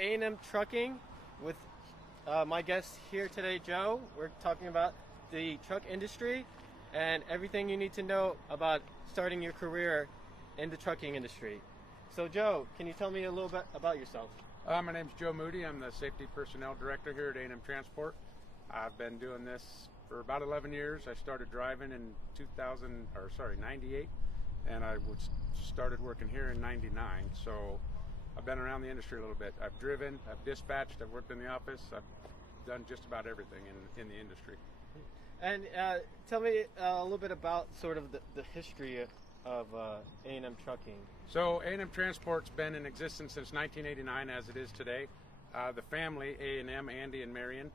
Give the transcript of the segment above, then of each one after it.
A&M Trucking with my guest here today, Joe. We're talking about the truck industry and everything you need to know about starting your career in the trucking industry. So Joe, can you tell me a little bit about yourself? My name's Joe Moody. I'm the Safety Personnel Director here at A&M Transport. I've been doing this for about 11 years. I started driving in 98, and I started working here in 99. So I've been around the industry a little bit. I've driven, I've dispatched, I've worked in the office, I've done just about everything in the industry. And tell me a little bit about sort of the history of A&M Trucking. So A&M Transport's been in existence since 1989 as it is today. The family, A&M, Andy and Marion,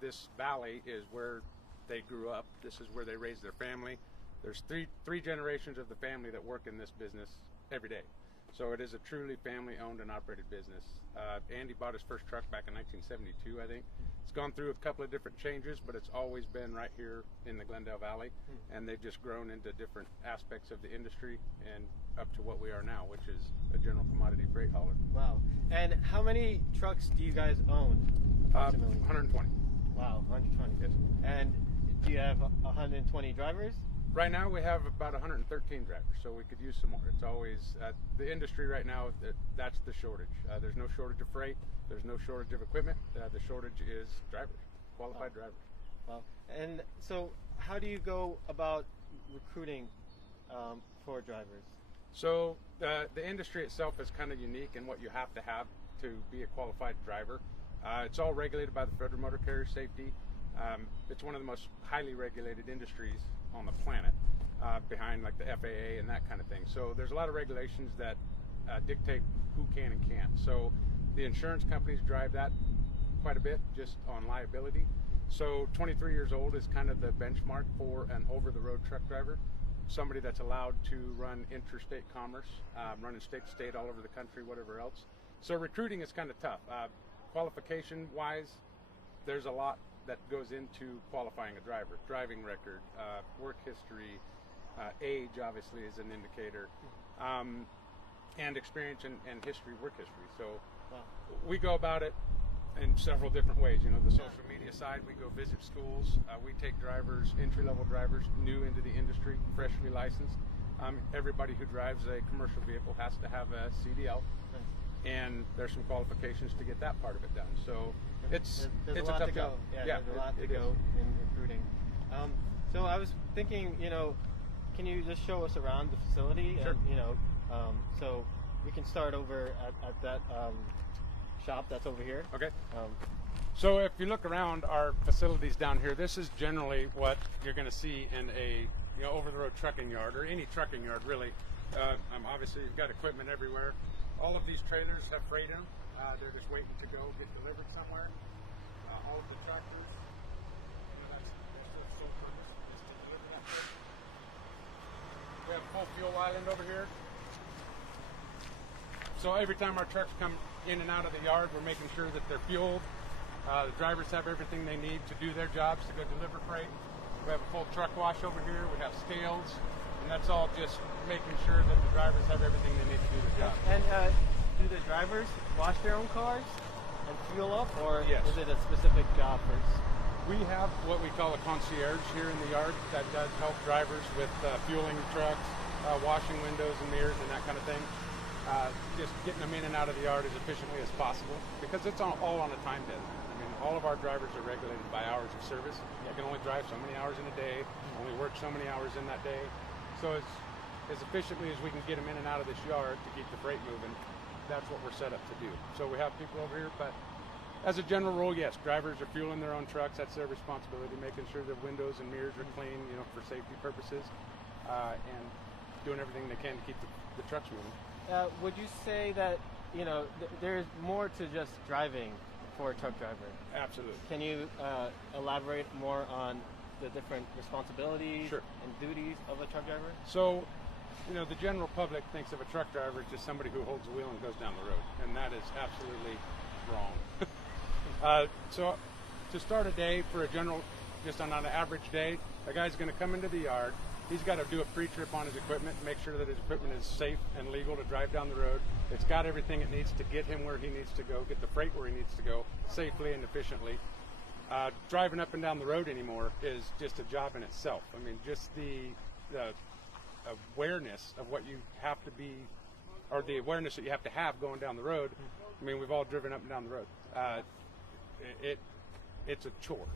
this valley is where they grew up. This is where they raised their family. There's three generations of the family that work in this business every day. So it is a truly family-owned and operated business. Andy bought his first truck back in 1972, I think. It's gone through a couple of different changes, but it's always been right here in the Glendale Valley, and they've just grown into different aspects of the industry and up to what we are now, which is a general commodity freight hauler. Wow. And how many trucks do you guys own? 120. Wow, 120. Yes. And do you have 120 drivers? Right now we have about 113 drivers, so we could use some more. It's always, the industry right now, that's the shortage. There's no shortage of freight, there's no shortage of equipment, the shortage is drivers, qualified drivers. Wow. And so how do you go about recruiting for drivers? So the industry itself is kind of unique in what you have to have to be a qualified driver. It's all regulated by the Federal Motor Carrier Safety. It's one of the most highly regulated industries on the planet, behind like the FAA and that kind of thing. So there's a lot of regulations that dictate who can and can't. So the insurance companies drive that quite a bit just on liability. So 23 years old is kind of the benchmark for an over-the-road truck driver, somebody that's allowed to run interstate commerce, running state to state all over the country, whatever else. So recruiting is kind of tough. Qualification-wise, there's a lot that goes into qualifying a driver. Driving record, work history, age obviously is an indicator, and experience and history, work history. So we go about it in several different ways. You know, the social media side, we go visit schools. We take drivers, entry-level drivers, new into the industry, freshly licensed. Everybody who drives a commercial vehicle has to have a CDL. And there's some qualifications to get that part of it done. So it's a a lot tough to go. job. Yeah, there's a lot to go in recruiting. So I was thinking, can you just show us around the facility? Sure. And, so we can start over at that shop that's over here. Okay. So if you look around our facilities down here, this is generally what you're going to see in a over-the-road trucking yard, or any trucking yard really. Obviously you've got equipment everywhere. All of these trailers have freight in them. They're just waiting to go get delivered somewhere. All of the tractors, that's the sole purpose is to deliver that freight. We have a full fuel island over here. So every time our trucks come in and out of the yard, we're making sure that they're fueled. The drivers have everything they need to do their jobs to go deliver freight. We have a full truck wash over here. We have scales. And that's all just making sure that the drivers have everything they need to do their job. And do the drivers wash their own cars and fuel up, or Yes. is it a specific job first? We have what we call a concierge here in the yard that does help drivers with fueling trucks, washing windows and mirrors and that kind of thing. Just getting them in and out of the yard as efficiently as possible, because it's all on a time deadline. I mean, all of our drivers are regulated by hours of service. You can only drive so many hours in a day, only work so many hours in that day. So as efficiently as we can get them in and out of this yard to keep the freight moving, that's what we're set up to do. So we have people over here, but as a general rule, yes, drivers are fueling their own trucks. That's their responsibility, making sure their windows and mirrors are clean, for safety purposes, and doing everything they can to keep the trucks moving. Would you say that, there's more to just driving for a truck driver? Absolutely. Can you elaborate more on the different responsibilities Sure. and duties of a truck driver? So, the general public thinks of a truck driver as just somebody who holds the wheel and goes down the road, and that is absolutely wrong. So, to start a day for just on an average day, a guy's going to come into the yard. He's got to do a pre-trip on his equipment, make sure that his equipment is safe and legal to drive down the road. It's got everything it needs to get him where he needs to go, get the freight where he needs to go safely and efficiently. Driving up and down the road anymore is just a job in itself. I mean, just the awareness of what you have to be, or the awareness that you have to have going down the road. I mean, we've all driven up and down the road. It's a chore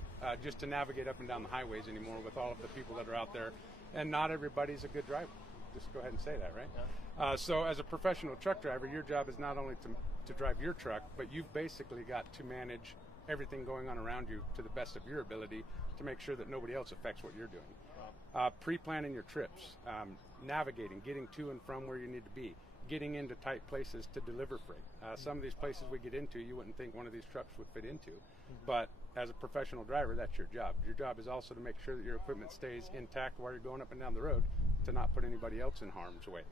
just to navigate up and down the highways anymore with all of the people that are out there, and not everybody's a good driver. Just go ahead and say that, right? Yeah. So as a professional truck driver, your job is not only to drive your truck, but you've basically got to manage everything going on around you to the best of your ability to make sure that nobody else affects what you're doing. Pre-planning your trips, navigating, getting to and from where you need to be, getting into tight places to deliver freight. Some of these places we get into, you wouldn't think one of these trucks would fit into, but as a professional driver, that's your job. Your job is also to make sure that your equipment stays intact while you're going up and down the road, to not put anybody else in harm's way,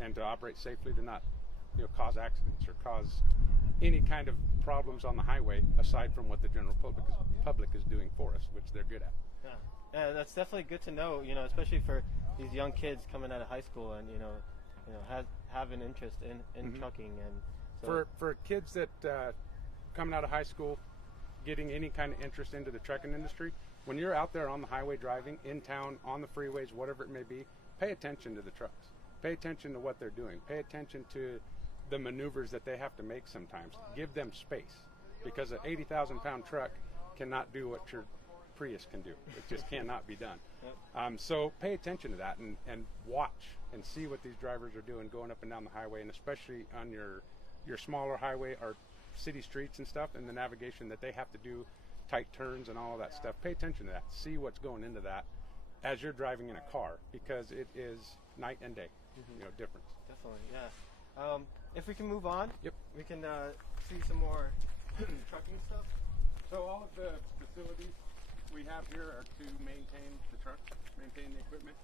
and to operate safely, to not cause accidents or cause any kind of problems on the highway aside from what the general public is doing for us, which they're good at. Yeah, that's definitely good to know, especially for these young kids coming out of high school and have an interest in trucking. And so for kids that coming out of high school, getting any kind of interest into the trucking industry, when you're out there on the highway driving, in town, on the freeways, whatever it may be, pay attention to the trucks. Pay attention to what they're doing. Pay attention to the maneuvers that they have to make sometimes. Give them space, because an 80,000-pound truck cannot do what your Prius can do. It just cannot be done. So pay attention to that and watch and see what these drivers are doing going up and down the highway, and especially on your smaller highway or city streets and stuff, and the navigation that they have to do, tight turns and all of that stuff. Pay attention to that. See what's going into that as you're driving in a car, because it is night and day, difference. Definitely, yeah. If we can move on, Yep. we can see some more trucking stuff. So all of the facilities we have here are to maintain the truck, maintain the equipment.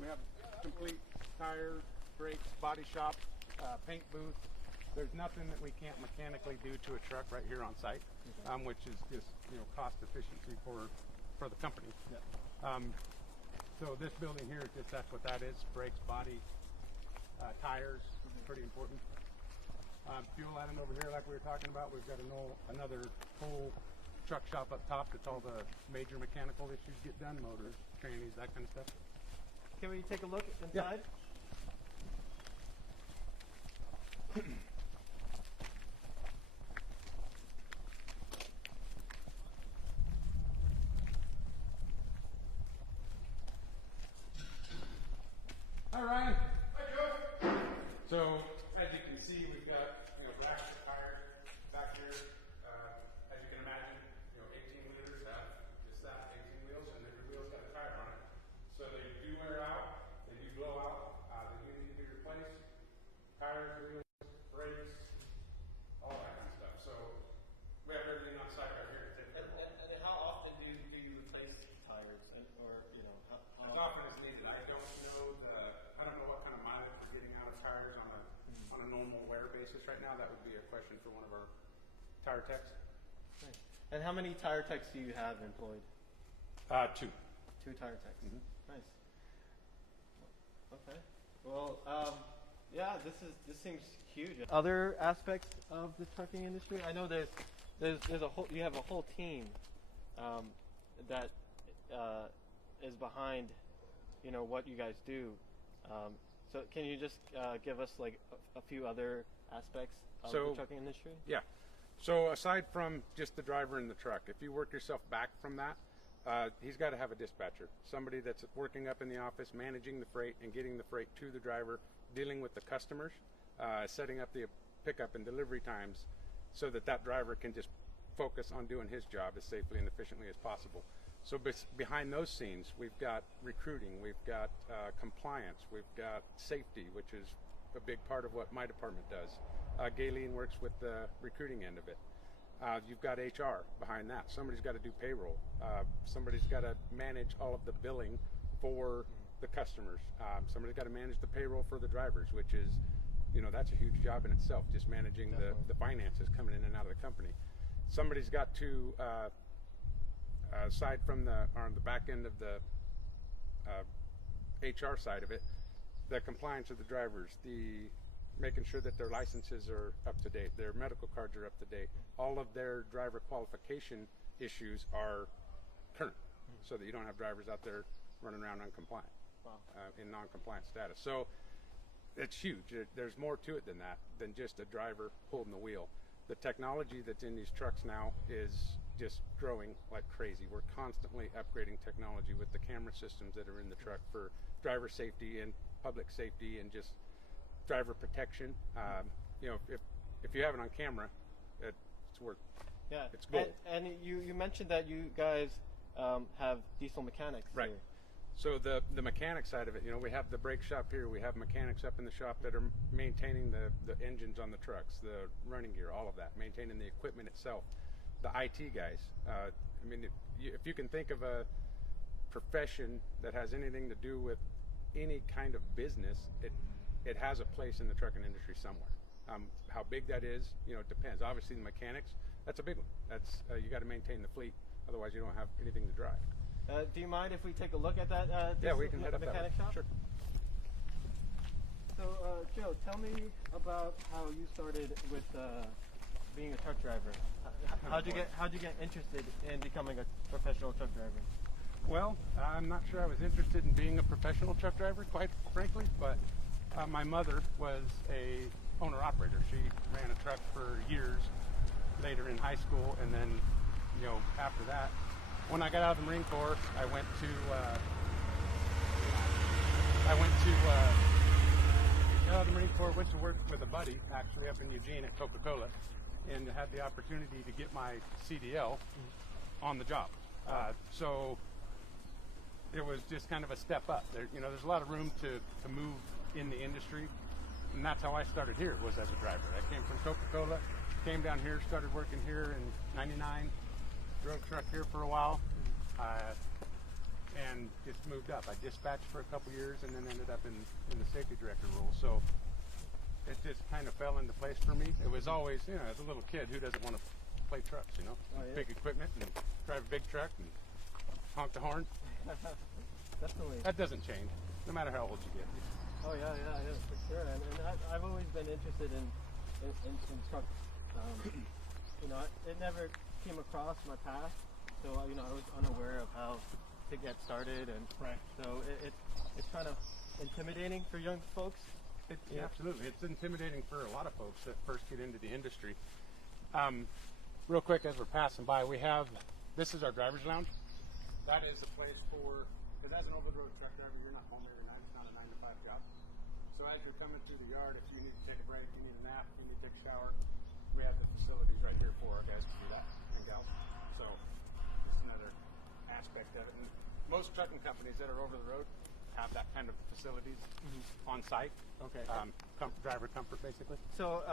We have complete tire, brakes, body shop, paint booth. There's nothing that we can't mechanically do to a truck right here on site, which is just cost efficiency for the company. Yeah. So this building here, that's what that is: brakes, body, tires, pretty important. Fuel item over here, like we were talking about, we've got another full truck shop up top that's all the major mechanical issues get done, motors, trannies, that kind of stuff. Can we take a look inside? Yeah. Hi, Ryan. Hi, Joe. So, as you can see, we've got racks of tires back here. As you can imagine, 18 liters have just that, 18 wheels, and every wheel's got a tire on it. So they do wear out, they do blow out, they do need to be replaced. Tires, wheels, brakes, all that kind of stuff. So we have everything on site right here to take care of. And how often do you replace tires, or how As often as needed. I don't know what kind of mileage we're getting out of tires on a normal wear basis right now. That would be a question for one of our tire techs. Nice. And how many tire techs do you have employed? 2. 2 tire techs. Nice. Okay. Well, yeah, this seems huge. Other aspects of the trucking industry, I know there's you have a whole team that is behind what you guys do. So can you just give us like a few other aspects of the trucking industry? Yeah. So aside from just the driver in the truck, if you work yourself back from that, he's got to have a dispatcher, somebody that's working up in the office, managing the freight and getting the freight to the driver, dealing with the customers, setting up the pickup and delivery times so that driver can just focus on doing his job as safely and efficiently as possible. So behind those scenes, we've got recruiting, we've got compliance, we've got safety, which is a big part of what my department does. Galen works with the recruiting end of it. You've got HR behind that. Somebody's got to do payroll. Somebody's got to manage all of the billing for the customers. Somebody's got to manage the payroll for the drivers, which is, that's a huge job in itself, just managing the finances coming in and out of the company. Somebody's got to, aside from on the back end of the HR side of it, the compliance of the drivers, the making sure that their licenses are up to date, their medical cards are up to date, all of their driver qualification issues are current, so that you don't have drivers out there running around uncompliant, in non-compliant status. So it's huge. There's more to it than that, than just a driver holding the wheel. The technology that's in these trucks now is just growing like crazy. We're constantly upgrading technology with the camera systems that are in the truck for driver safety and public safety and just driver protection. You know, if you have it on camera, it's worth. Yeah, it's gold. And you mentioned that you guys have diesel mechanics. Right. Here. So the mechanic side of it, you know, we have the brake shop here. We have mechanics up in the shop that are maintaining the engines on the trucks, the running gear, all of that, maintaining the equipment itself. The IT guys. I mean, if you can think of a profession that has anything to do with any kind of business, it has a place in the trucking industry somewhere. How big that is, you know, it depends. Obviously, the mechanics, that's a big one. That's you got to maintain the fleet, otherwise you don't have anything to drive. Do you mind if we take a look at that? Yeah, we can head up mechanic that way. shop. Sure. So, Joe, tell me about how you started with being a truck driver. How'd you get interested in becoming a professional truck driver? Well, I'm not sure I was interested in being a professional truck driver, quite frankly, but my mother was a owner-operator. She ran a truck for years later in high school, and then, you know, after that, when I got out of the Marine Corps, I went to got out of the Marine Corps, went to work with a buddy, actually up in Eugene at Coca-Cola, and had the opportunity to get my CDL on the job. So it was just kind of a step up. There's a lot of room to move in the industry, and that's how I started here, was as a driver. I came from Coca-Cola, came down here, started working here in '99, drove truck here for a while, and just moved up. I dispatched for a couple years and then ended up in the safety director role. So it just kind of fell into place for me. It was always, you know, as a little kid, who doesn't want to play trucks, you know? Oh, yeah. Big equipment and drive a big truck and honk the horn. Definitely. That doesn't change, no matter how old you get. Oh yeah, for sure. And I've always been interested in trucks. You know, it never came across my path, so you know I was unaware of how to get started, and Right. so it's kind of intimidating for young folks. Yeah, absolutely. It's intimidating for a lot of folks that first get into the industry. Real quick, as we're passing by, this is our driver's lounge. That is a place for, because as an over-the-road truck driver, you're not home every night. It's not a 9-to-5 job. So as you're coming through the yard, if you need to take a break, you need a nap, you need to take a shower, we have the facilities right here for our guys to do that, and gals. So it's another aspect of it. And most trucking companies that are over the road have that kind of facilities on site. Okay. Driver comfort, basically. So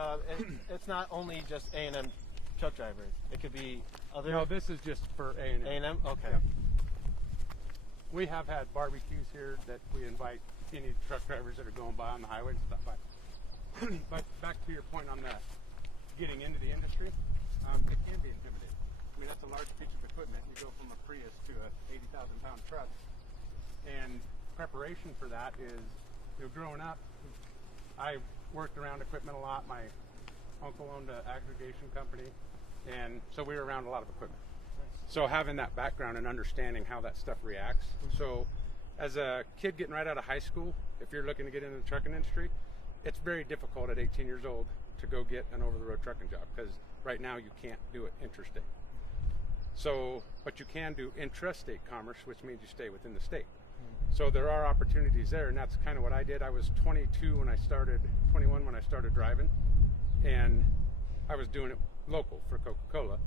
it's not only just A&M truck drivers. It could be other. No, this is just for A&M. A&M. Okay. Yeah. We have had barbecues here that we invite any truck drivers that are going by on the highway to stop by. But back to your point on that, getting into the industry, it can be intimidating. I mean, that's a large piece of equipment. You go from a Prius to a 80,000-pound truck, and preparation for that is, you know, growing up, I worked around equipment a lot. My uncle owned an aggregation company, and so we were around a lot of equipment. So having that background and understanding how that stuff reacts. So as a kid getting right out of high school, if you're looking to get into the trucking industry, it's very difficult at 18 years old to go get an over-the-road trucking job, because right now you can't do it interstate. So, but you can do intrastate commerce, which means you stay within the state. So there are opportunities there, and that's kind of what I did. I was 21 when I started driving, and I was doing it local for Coca-Cola,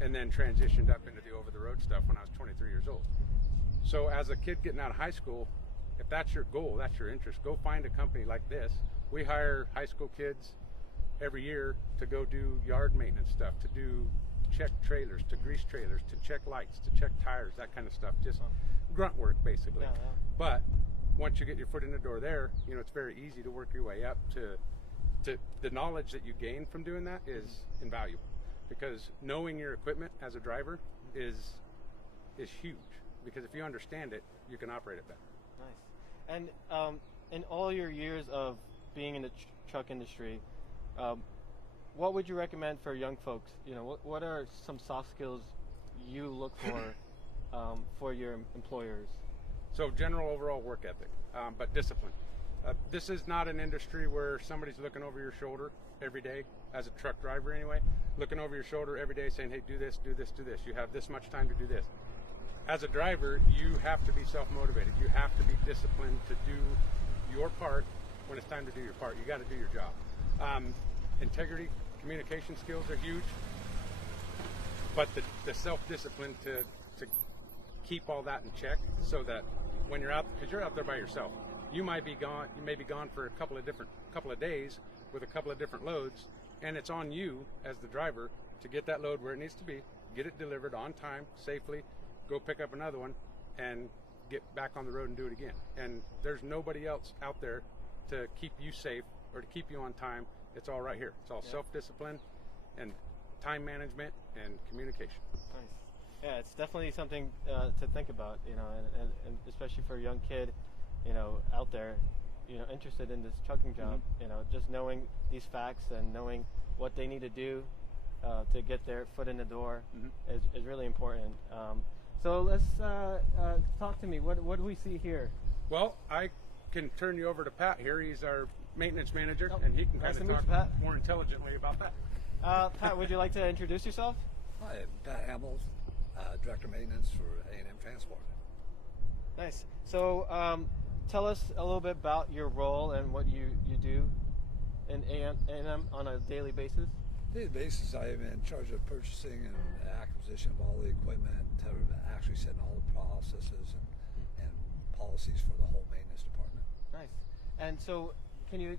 and then transitioned up into the over-the-road stuff when I was 23 years old. So as a kid getting out of high school, if that's your goal, that's your interest, go find a company like this. We hire high school kids every year to go do yard maintenance stuff, to check trailers, to grease trailers, to check lights, to check tires, that kind of stuff. Just grunt work, basically. Yeah. But once you get your foot in the door there, you know, it's very easy to work your way up to the knowledge that you gain from doing that is invaluable, because knowing your equipment as a driver is huge, because if you understand it, you can operate it better. Nice. And in all your years of being in the truck industry, what would you recommend for young folks? You know, what are some soft skills you look for your employers? So general overall work ethic, but discipline. This is not an industry where somebody's looking over your shoulder every day, as a truck driver anyway, looking over your shoulder every day saying, hey, do this, do this, do this. You have this much time to do this. As a driver, you have to be self-motivated. You have to be disciplined to do your part when it's time to do your part. You got to do your job. Integrity, communication skills are huge, but the self-discipline to keep all that in check, so that when you're out, because you're out there by yourself, you may be gone for a couple of days with a couple of different loads, and it's on you as the driver to get that load where it needs to be, get it delivered on time, safely, go pick up another one, and get back on the road and do it again. And there's nobody else out there to keep you safe or to keep you on time. It's all right here. It's all self-discipline and time management and communication. Nice. Yeah, it's definitely something to think about, you know, and especially for a young kid, you know, out there, you know, interested in this trucking job, you know, just knowing these facts and knowing what they need to do to get their foot in the door is really important. So let's talk to me. What do we see here? Well, I can turn you over to Pat here. He's our maintenance manager, and he can Nice kind to of meet talk you, Pat. more intelligently about that. Pat, would you like to introduce yourself? Hi, I'm Pat Hamels, Director of Maintenance for A&M Transport. Nice. So tell us a little bit about your role and what you do in A&M on a daily basis. Daily basis, I am in charge of purchasing and acquisition of all the equipment, actually setting all the processes and policies for the whole maintenance department. Nice. And so can you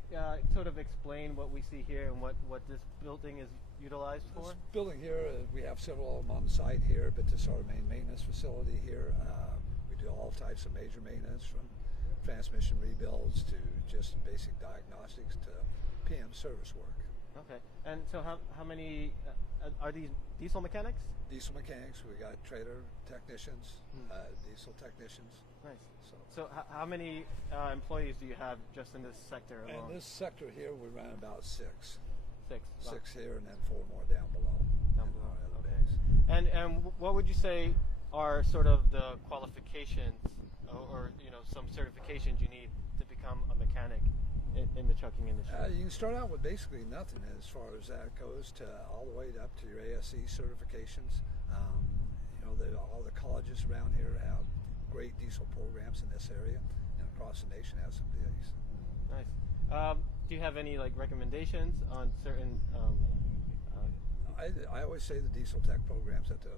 sort of explain what we see here and what this building is utilized for? This building here, we have several of them on site here, but this is our main maintenance facility here. We do all types of major maintenance, from transmission rebuilds to just basic diagnostics to PM service work. Okay. And so how many are these diesel mechanics? Diesel mechanics, we got trailer technicians, diesel technicians. Nice. So how many employees do you have just in this sector alone? In this sector here, we run about six. Six. Wow. 6 here, and then 4 more down below. Down in below. our other Okay. bays. And what would you say are sort of the qualifications or you know, some certifications you need to become a mechanic in the trucking industry? You can start out with basically nothing as far as that goes, to all the way up to your ASE certifications. You know, all the colleges around here have great diesel programs in this area, and across the nation have some of these. Nice. Do you have any like recommendations on certain? I always say the diesel tech programs at the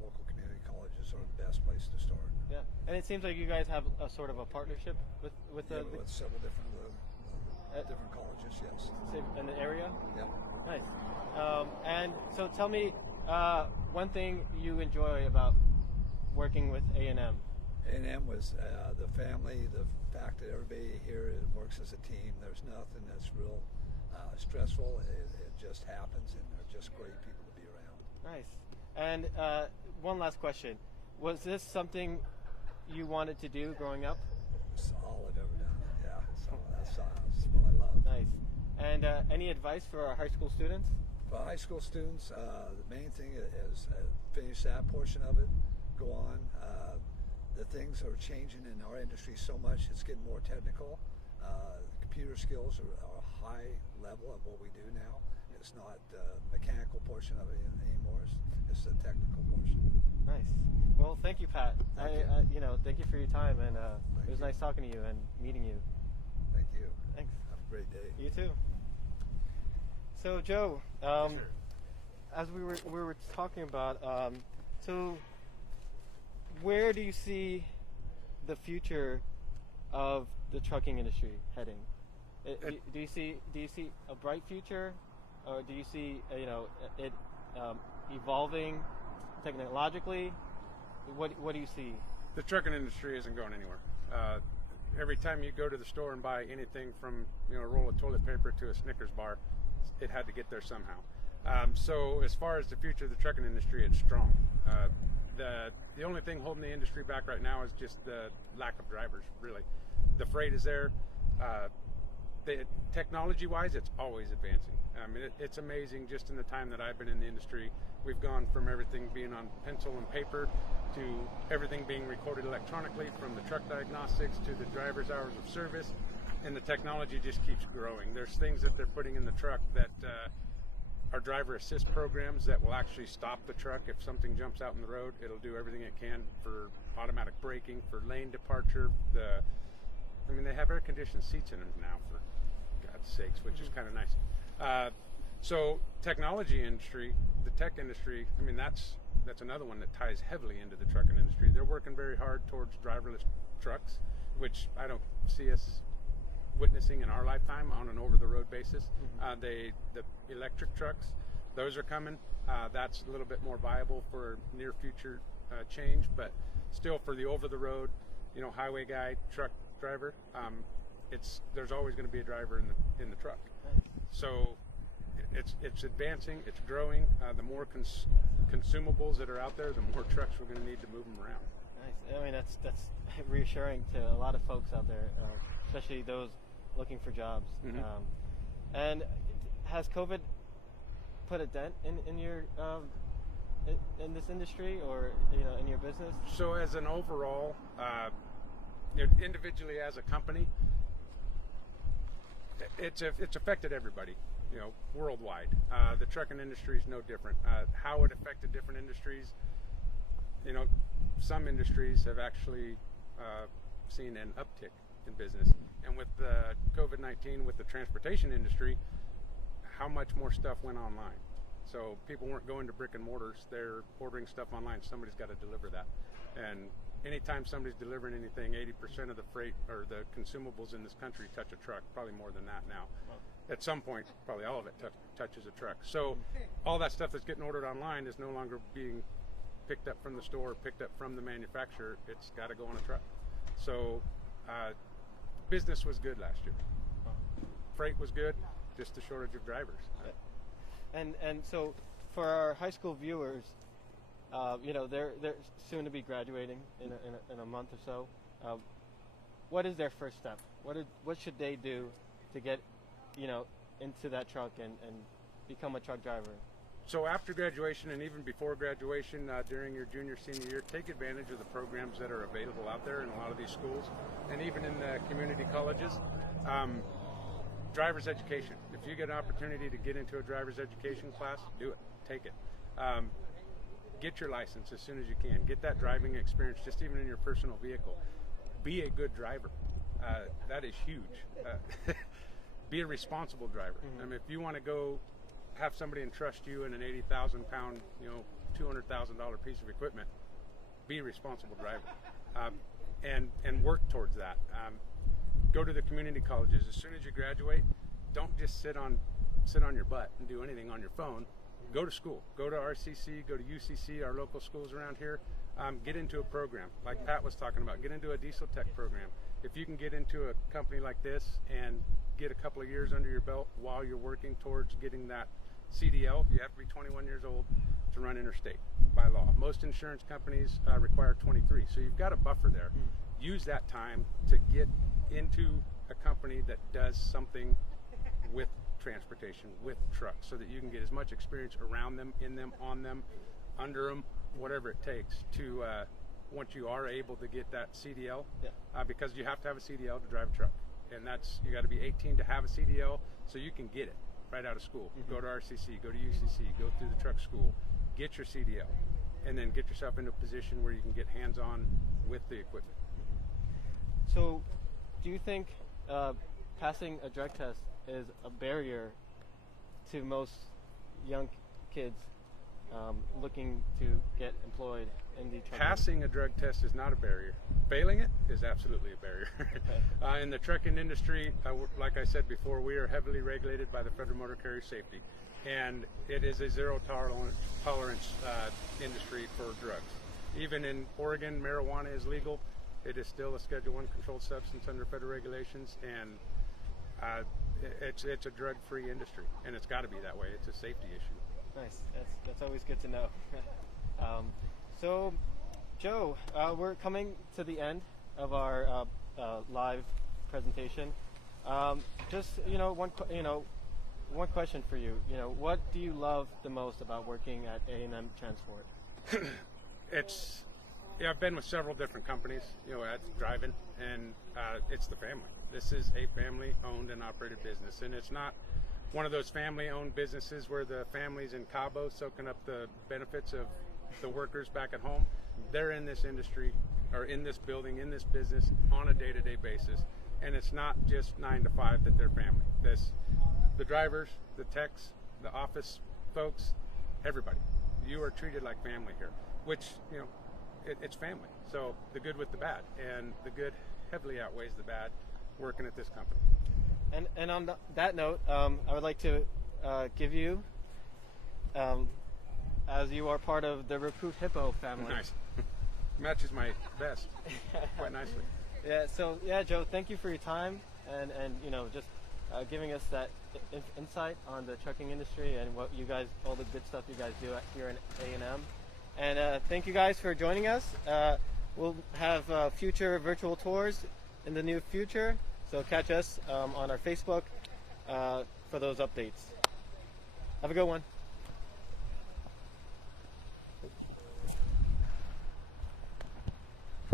local community colleges are the best place to start. Yeah, and it seems like you guys have a sort of a partnership with With several different colleges, yes. in the area. Yep. Nice. And so tell me one thing you enjoy about working with A&M. A&M was the family, the fact that everybody here works as a team. There's nothing that's real stressful. It just happens, and they're just great people to be around. Nice. And one last question. Was this something you wanted to do growing up? It's all I've ever done. Yeah, so that's what I love. Nice. And any advice for our high school students? For high school students, the main thing is finish that portion of it, go on. The things are changing in our industry so much, it's getting more technical. Computer skills are a high level of what we do now. It's not the mechanical portion of it anymore, it's the technical portion. Nice. Well, thank you, Pat. Thank you. Thank you for your time, and it was nice talking to you and meeting you. Thank you. Thanks. Have a great day. You too. So, Joe, Sure. as we were talking about, so where do you see the future of the trucking industry heading? Do you see a bright future, or do you see it evolving technologically? What do you see? The trucking industry isn't going anywhere. Every time you go to the store and buy anything from a roll of toilet paper to a Snickers bar, it had to get there somehow. So as far as the future of the trucking industry, it's strong. the only thing holding the industry back right now is just the lack of drivers. Really, the freight is there. Technology-wise, it's always advancing. I mean, it's amazing. Just in the time that I've been in the industry, we've gone from everything being on pencil and paper to everything being recorded electronically, from the truck diagnostics to the driver's hours of service, and the technology just keeps growing. There's things that they're putting in the truck that are driver assist programs that will actually stop the truck if something jumps out in the road. It'll do everything it can for automatic braking, for lane departure. I mean, they have air-conditioned seats in them now, for God's sakes, which is kind of nice. So technology industry, the tech industry, I mean, that's another one that ties heavily into the trucking industry. They're working very hard towards driverless trucks, which I don't see us witnessing in our lifetime on an over-the-road basis. The electric trucks, those are coming. That's a little bit more viable for near future change, but still for the over-the-road, highway guy, truck driver, there's always going to be a driver in the truck. So it's advancing, it's growing. The more consumables that are out there, the more trucks we're going to need to move them around. Nice. I mean, that's reassuring to a lot of folks out there, especially those looking for jobs. And has COVID put a dent in your in this industry, or in your business? So as an overall, individually as a company, it's affected everybody, worldwide. The trucking industry is no different. How it affected different industries, some industries have actually seen an uptick in business. And with the COVID-19, with the transportation industry, how much more stuff went online? So people weren't going to brick and mortars, they're ordering stuff online. Somebody's got to deliver that. And anytime somebody's delivering anything, 80% of the freight or the consumables in this country touch a truck, probably more than that now. At some point, probably all of it touches a truck. So all that stuff that's getting ordered online is no longer being picked up from the store, picked up from the manufacturer. It's got to go on a truck. So business was good last year. Freight was good, just a shortage of drivers. And so for our high school viewers, they're soon to be graduating in a month or so. What is their first step? What should they do to get into that truck and become a truck driver? So after graduation, and even before graduation, during your junior, senior year, take advantage of the programs that are available out there in a lot of these schools, and even in the community colleges. Driver's education. If you get an opportunity to get into a driver's education class, do it. Take it. Get your license as soon as you can. Get that driving experience, just even in your personal vehicle. Be a good driver. That is huge. Be a responsible driver. I mean, if you want to go have somebody entrust you in an 80,000-pound, $200,000 piece of equipment, be a responsible driver, and work towards that. Go to the community colleges. As soon as you graduate, don't just sit on your butt and do anything on your phone. Go to school. Go to RCC, go to UCC, our local schools around here. Get into a program like Pat was talking about. Get into a diesel tech program. If you can get into a company like this and get a couple of years under your belt while you're working towards getting that CDL, you have to be 21 years old to run interstate by law. Most insurance companies require 23, so you've got a buffer there. Use that time to get into a company that does something with transportation, with trucks, so that you can get as much experience around them, in them, on them, under them, whatever it takes to once you are able to get that CDL, because you have to have a CDL to drive a truck, and you got to be 18 to have a CDL, so you can get it right out of school. Go to RCC, go to UCC, go through the truck school, get your CDL, and then get yourself into a position where you can get hands-on with the equipment. So, do you think passing a drug test is a barrier to most young kids looking to get employed in the truck? Passing a drug test is not a barrier. Failing it is absolutely a barrier. In the trucking industry, like I said before, we are heavily regulated by the Federal Motor Carrier Safety, and it is a zero tolerance industry for drugs. Even in Oregon, marijuana is legal. It is still a Schedule I controlled substance under federal regulations, and it's a drug-free industry, and it's got to be that way. It's a safety issue. Nice. That's always good to know. So, Joe, we're coming to the end of our live presentation. Just one question for you. What do you love the most about working at A&M Transport? I've been with several different companies, at driving, and it's the family. This is a family-owned and operated business, and it's not one of those family-owned businesses where the family's in Cabo soaking up the benefits of the workers back at home. They're in this industry, or in this building, in this business on a day-to-day basis, and it's not just 9 to 5 that they're family. The drivers, the techs, the office folks, everybody. You are treated like family here, which, it's family. So the good with the bad, and the good heavily outweighs the bad working at this company. And on that note, I would like to give you, as you are part of the Recruit Hippo family. Nice. Matches my vest quite nicely. Yeah. So Joe, thank you for your time and just giving us that insight on the trucking industry and all the good stuff you guys do here in A&M. And thank you guys for joining us. We'll have future virtual tours in the near future. So catch us on our Facebook for those updates. Have a good one.